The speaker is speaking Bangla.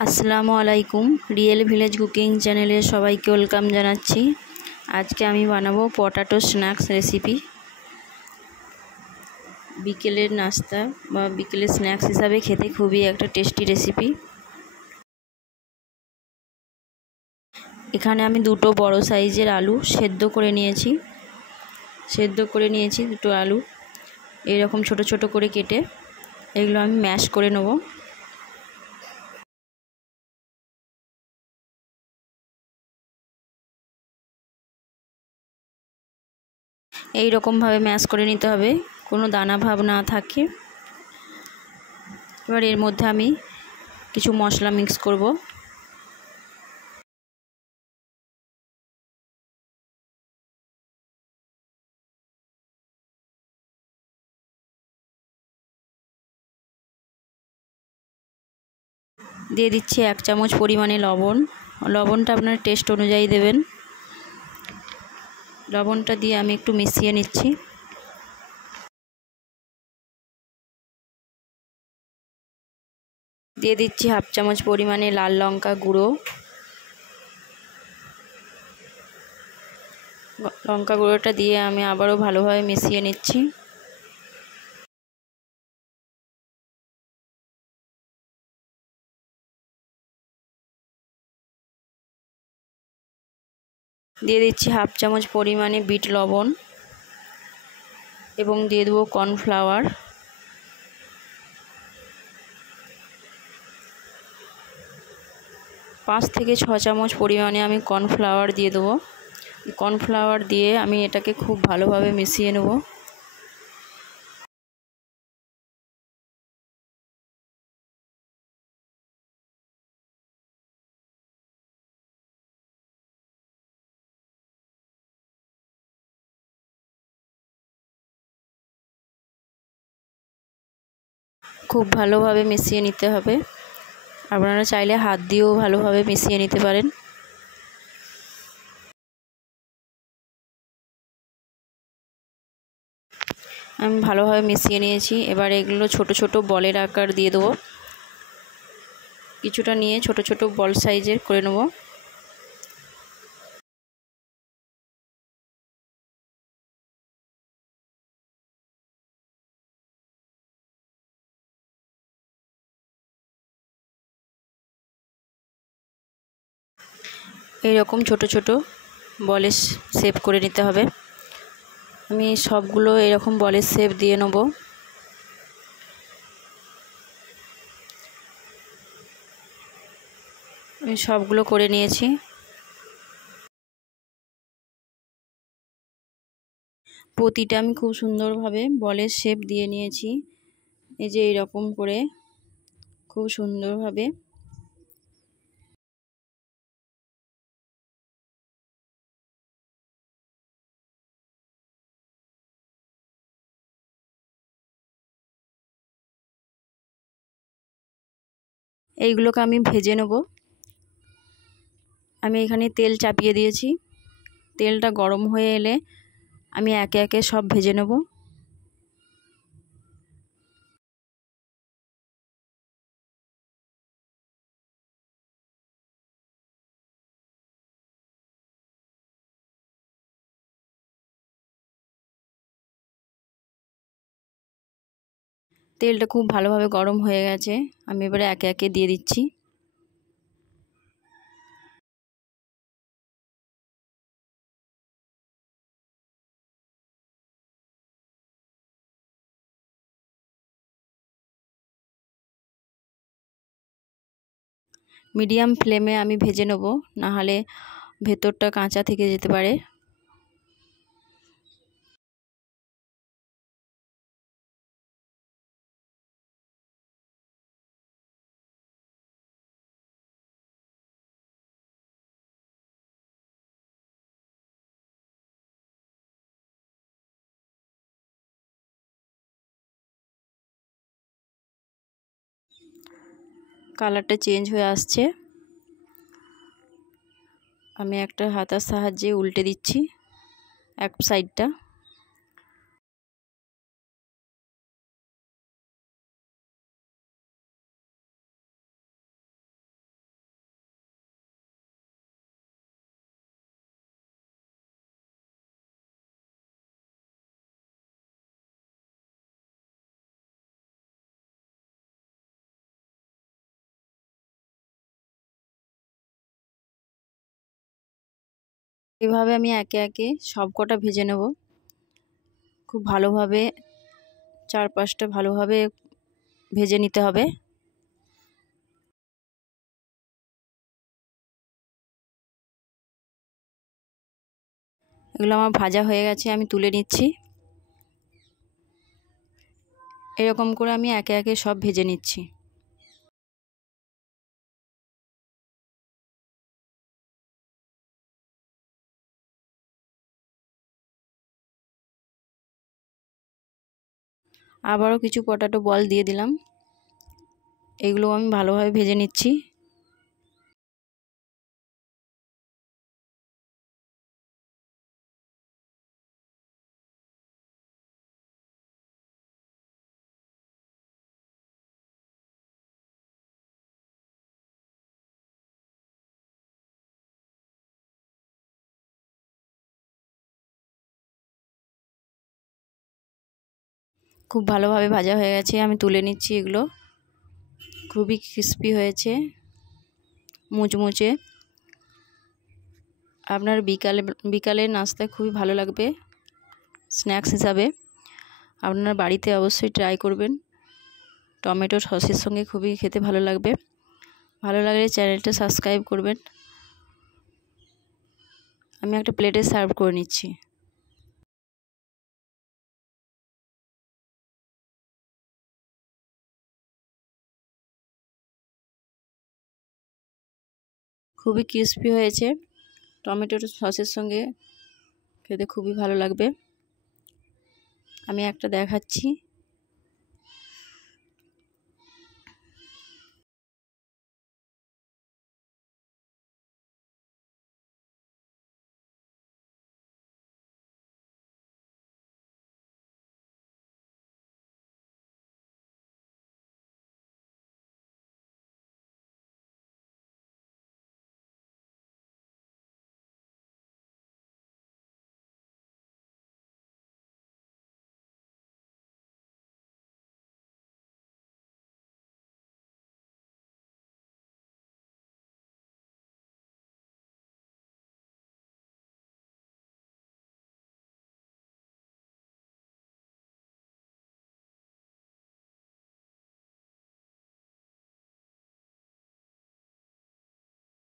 আসসালামু আলাইকুম। রিয়েল ভিলেজ কুকিং চ্যানেলে সবাইকে ওয়েলকাম জানাচ্ছি। আজকে আমি বানাবো পটাটো স্ন্যাক্স রেসিপি। বিকেলের নাস্তা বা বিকেলের স্ন্যাক্স হিসাবে খেতে খুবই একটা টেস্টি রেসিপি। এখানে আমি দুটো বড় সাইজের আলু সেদ্ধ করে নিয়েছি দুটো আলু এরকম ছোট ছোট করে কেটে এগুলো আমি ম্যাশ করে নেব। এই রকমভাবে ম্যাশ করে নিতে হবে, কোনো দানা ভাব না থাকে। এবার এর মধ্যে আমি কিছু মশলা মিক্স করব। দিয়ে দিচ্ছি 1 চামচ পরিমাণে লবণ। লবণটা আপনার টেস্ট অনুযায়ী দেবেন। লবণটা দিয়ে আমি একটু মিশিয়ে নিচ্ছি। দিয়ে দিচ্ছি 1/2 চামচ পরিমাণে লাল লঙ্কা গুঁড়ো। লঙ্কা গুঁড়োটা দিয়ে আমি আবারও ভালোভাবে মিশিয়ে নিচ্ছি। দিয়ে দিচ্ছি 1/2 চামচ পরিমাণে বিট লবণ এবং দিয়ে দেবো কর্নফ্লাওয়ার। পাঁচ থেকে ছ চামচ পরিমাণে আমি কর্নফ্লাওয়ার দিয়ে দেবো। কর্নফ্লাওয়ার দিয়ে আমি এটাকে খুব ভালোভাবে মিশিয়ে নেব। খুব ভালোভাবে মিশিয়ে নিতে হবে। আপনারা চাইলে হাত দিয়েও ভালোভাবে মিশিয়ে নিতে পারেন। আমি ভালোভাবে মিশিয়ে নিয়েছি। এবার এগুলো ছোট ছোট বলের আকার দিয়ে দেবো। কিছুটা নিয়ে ছোট ছোট বল সাইজের করে নেব। এইরকম ছোট ছোট বলের শেপ করে নিতে হবে। আমি সবগুলো এরকম বলের শেপ দিয়ে নেব। আমি সবগুলো করে নিয়েছি। প্রতিটা আমি খুব সুন্দরভাবে বলের শেপ দিয়ে নিয়েছি। এই যে এরকম করে খুব সুন্দরভাবে। এইগুলোকে আমি ভেজে নেব। আমি এখানে তেল চাপিয়ে দিয়েছি। তেলটা গরম হয়ে এলে আমি একে একে সব ভেজে নেব। তেলটা খুব ভালোভাবে গরম হয়ে গেছে। আমি এবারে একে একে দিয়ে দিচ্ছি। মিডিয়াম ফ্লেমে আমি ভেজে নেব, না হলে ভেতরটা কাঁচা থেকে যেতে পারে। কালারটা চেঞ্জ হয়ে আসছে। আমি একটা হাতার সাহায্যে উল্টে দিচ্ছি এক সাইডটা। এভাবে আমি একে একে সব কটা ভেজে নেব। খুব ভালোভাবে চারপাশটা ভালোভাবে ভেজে নিতে হবে। এগুলো আমার ভাজা হয়ে গেছে, আমি তুলে নিচ্ছি। এরকম করে আমি একে একে সব ভেজে নিচ্ছি। আবারও কিছু পটাটো বল দিয়ে দিলাম। এগুলো আমি ভালোভাবে ভেজে নিচ্ছি। খুব ভালোভাবে ভাজা হয়ে গেছে, আমি তুলে নিচ্ছি। এগুলো খুবই ক্রিস্পি হয়েছে, মুচমুচে। আপনার বিকালে নাস্তায় খুবই ভালো লাগবে স্ন্যাক্স হিসাবে। আপনার বাড়িতে অবশ্যই ট্রাই করবেন। টমেটো সসের সঙ্গে খুবই খেতে ভালো লাগবে। ভালো লাগলে চ্যানেলটা সাবস্ক্রাইব করবেন। আমি একটা প্লেটে সার্ভ করে নিচ্ছি। খুবই ক্রিস্পি হয়েছে, টমেটোর সসের সঙ্গে খেতে খুবই ভালো লাগবে। আমি একটা দেখাচ্ছি।